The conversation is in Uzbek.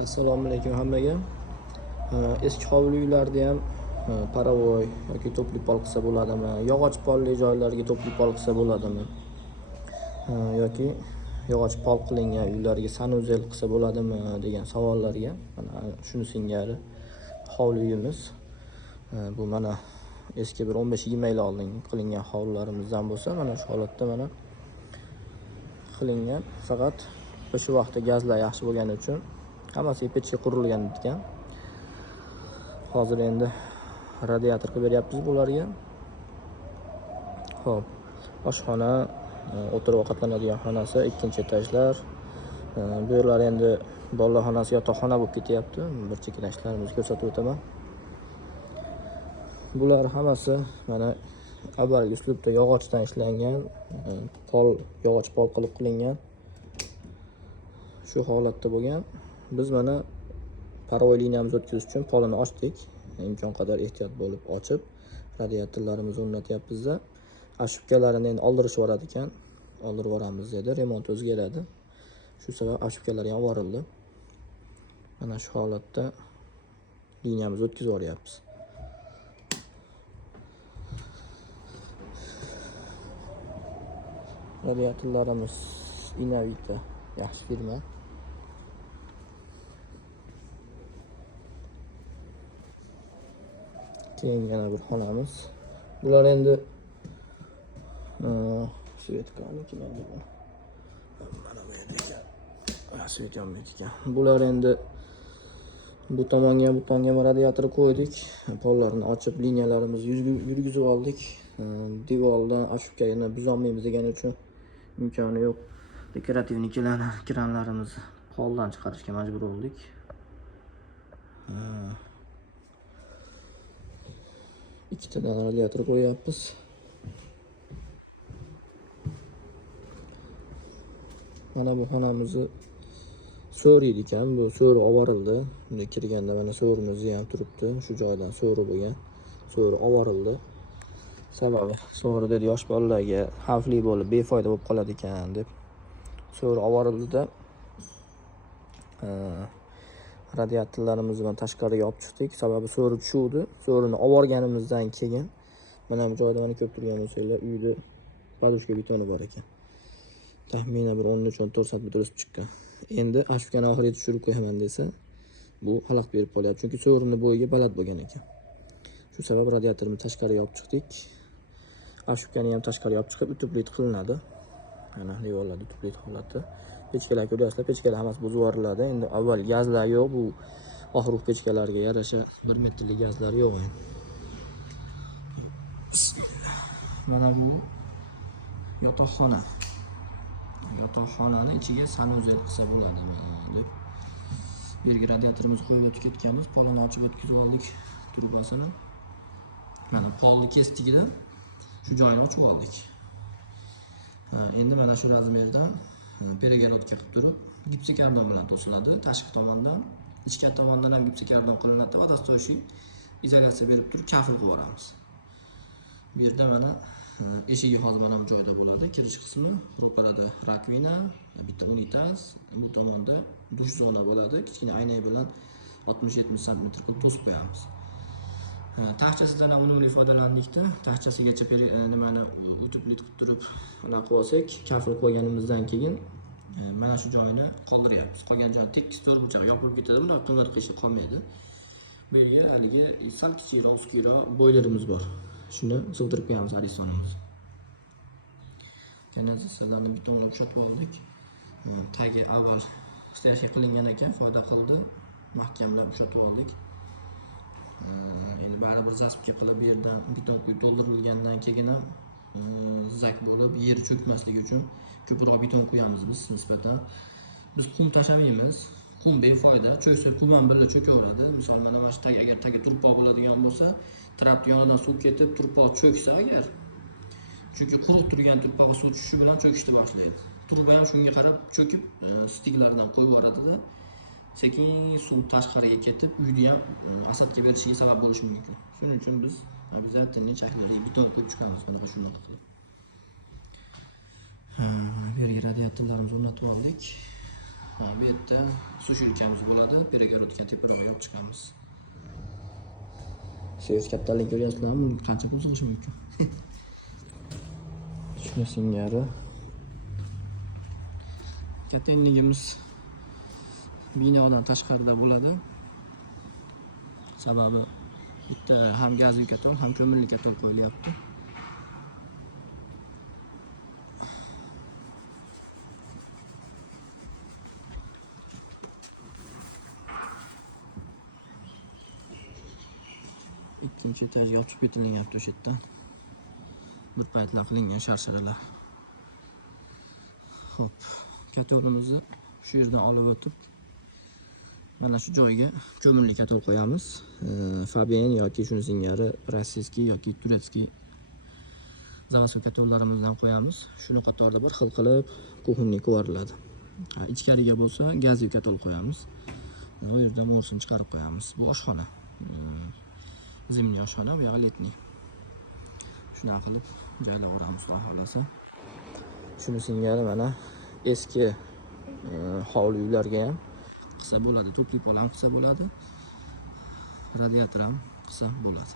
Assalomu alaykum hammaga. Eski hovli uylarda ham paravoy yoki to'pli pol qilsa bo'ladimi? Yog'och polli joylarga to'pli pol qilsa bo'ladimi? Yoki yog'och pol qilingan uylarga sanuzel qilsa bo'ladimi degan savollarga mana shuni singari hovli uyimiz. Bu mana eski bir 15-20 yil oldin qilingan hovlilarimizdan bo'lsa, mana shu holatda mana qilingan. Faqat o'sha vaqtda gazlar yaxshi bo'lgani uchun hammasi pechga qurilgan ekan. Hozir endi radiator qilib beryapmiz bularga. Xo'p, oshxona, o'tirib ovqatlanadigan xonasi, ikkinchi etajlar. Bu yerlar endi bolalar xonasi, yotoqxona bo'lib ketyapti. Bir chekka ishlarimizni ko'rsatib o'taman. Bular hammasi mana avvalgi uslubda yog'ochdan ishlangan, yog'och pol qilib qilingan. Shu holatda bo'lgan. Biz mana paravoy liniyamizni o'tkazish uchun polini ochdik. Imkon qadar ehtiyot bo'lib ochib, radiatorlarimizni o'rnatyapmiz-da. Ashubkalarini endi oldirishib yuboradi ekan. Oldirib yuboramiz dedi. Remont o'zgaradi. Shu sabab ashubkalar ham yuborildi. Mana shu holatda liniyamizni o'tkazib yuboryapmiz. Radiatorlarimiz Inavita yaxshi firma. Keyin yana bir xonamiz. Bular endi Svetkaniki endi bu. Mana bu yerda ekan. Svetkaniki ekan. Bular endi bu tomonga radiator qo'ydik. Pollarni ochib, liniyalarimizni yurgizib oldik. Devordan ashubkani buzolmaymiz degani uchun imkoni yo'q. Dekorativniy kranlarimizni poldan chiqarishga majbur bo'ldik. Ikkitadan radiator qo'yapmiz. Mana bu xonamizni so'riydi ekan. Bu so'ri ovorildi. Bunda kirganda mana so'rimiz ham turibdi. Shu joydan so'ri bo'lgan. So'ri ovorildi. Sababi so'ri dedi yosh bolalarga xavfli bo'lib, befoyda bo'lib qoladi ekan deb so'ri ovorildi-da. Radiatorlarimizni mana tashqariga olib chiqdik. Sababi so'ri tushuvdi. So'rini oborganimizdan keyin mana bu joyda mana ko'p turgan bo'lsanglar, uyda podushka betoni bor ekan. Taxminan bir 13-14 soat o'sib chiqqan. Endi ashubkani oxiriga tushirib qo'yaman desa, bu xalaqit berib qolyapti. Chunki so'rini bo'yiga baland bo'lgan ekan. Shu sabab radiatorni tashqariga olib chiqdik. Ashubkani ham tashqariga olib chiqib, utublit qilinadi. Mana devorlarda utublit holati. Pechkalar ko'ryapsizlar, pechkalar hammasi buzib yuboriladi. Endi avval gazlar yo'q, bu oxirgi pechkalarga yarasha 1 metrlik gazlar yo'q endi. Bismillah. Mana bu yotoqxona. Yotoqxonani ichiga sanuzel qilsa bo'ladimi deb. Bu yerga radiatorimizni qo'yib o'tib ketganmiz. Polini ochib o'tkazib oldik trubasini. Mana polni kesdikda shu joyini ochib oldik. Endi mana shu razmerdan перегородка qilib turib, gipsokardon bilan to'siladi. Tashqi tomondan, ichki tomondan ham gipsokardon qilinadi. Vodostoychiy izolyatsiya berib turib, kafil qilib yuboramiz. Bu yerda mana eshigi hozir mana bu joyda bo'ladi. Kirish qismi, ro'parada rakvina, bitta unitaz, bu tomonda dush zona bo'ladi. Kichkina ayna bilan 60-70 sm qilib to'sib qo'yamiz. Taxchasidan ham unumli foydalandikda, taxchasigacha nimani utublit qilib turib, mana qo'ysak, kafil qo'yganimizdan keyin mana shu joyini qoldiryapmiz. Qolgan joy tekis to'rtburchak yopilib ketadi, buni qimmat qilishi qolmaydi. Bu yerga haligi sal kichikroq, uskikroq boylerimiz bor. Shuni sig'dirib qo'yamiz aristonimiz. Kanalizatsiyalarni betonga o'xshatib oldik. Tagi avval steyashga qilingan ekan, foyda qildi. Mahkamlab o'xshatib oldik. Endi baribir zaspga qilib bu yerdan beton quyib to'ldirilgandan keyin ham zak bo'lib, yer cho'kmasligi uchun ko'proq beton quyamiz biz nisbatan. Biz qum tashamaymiz. Qum befoyda, cho'ksa qum ham birga cho'kaveradi. Misol mana shu tag agar tagi turpoq bo'ladigan bo'lsa, trapni yonidan suv ketib, turpoq cho'ksa agar, chunki quruq turgan turpoqqa suv tushishi bilan cho'kishni boshlaydi. Turba ham shunga qarab cho'kib, stiklardan qo'yib yuboradi-da. Sekin suv tashqariga ketib, uyni ham asadga berishiga sabab bo'lishi mumkin. Shuning uchun biz обязательно chaklarga beton qo'yib chiqamiz, mana shunaqa qilib. Bu yerga radiatorlarimizni o'rnatib oldik. Bu yerda sushilkamiz bo'ladi. Biriga o'tgan teparaga olib chiqamiz. So'z kattalik ko'ryapsizlarmi? Qancha pul sig'ishi mumkin? Shuni singari. Kattangligimiz binodan tashqarida bo'ladi. Sababi bitta ham gazli katal, ham ko'mirli katal qo'yilyapti. Ikkinchi etajga olib chiqib ketilyapti o'sha yerdan. Bir paytlar qilingan sharsharalar. Xo'p, katalimizni shu yerdan olib o'tib mana shu joyga ko'mirli katal qo'yamiz. Fabian yoki shuni singari rossiyskiy yoki turetskiy zavod katallarimizdan qo'yamiz. Shuni qatorida bir xil qilib kuxonlik qo'yiladi. Ichkariga bo'lsa gazli katal qo'yamiz. Bu yerdan mo'rsini chiqarib qo'yamiz. Bu oshxona. Zimniy oshxona, bu yo'q letniy. Shunaqa qilib joylayveramiz, xudo xolasa. Shuni singari mana eski hovli uylarga ham qilsa bo'ladi, to'pli polam qilsa bo'ladi. Radiator ham qilsa bo'ladi.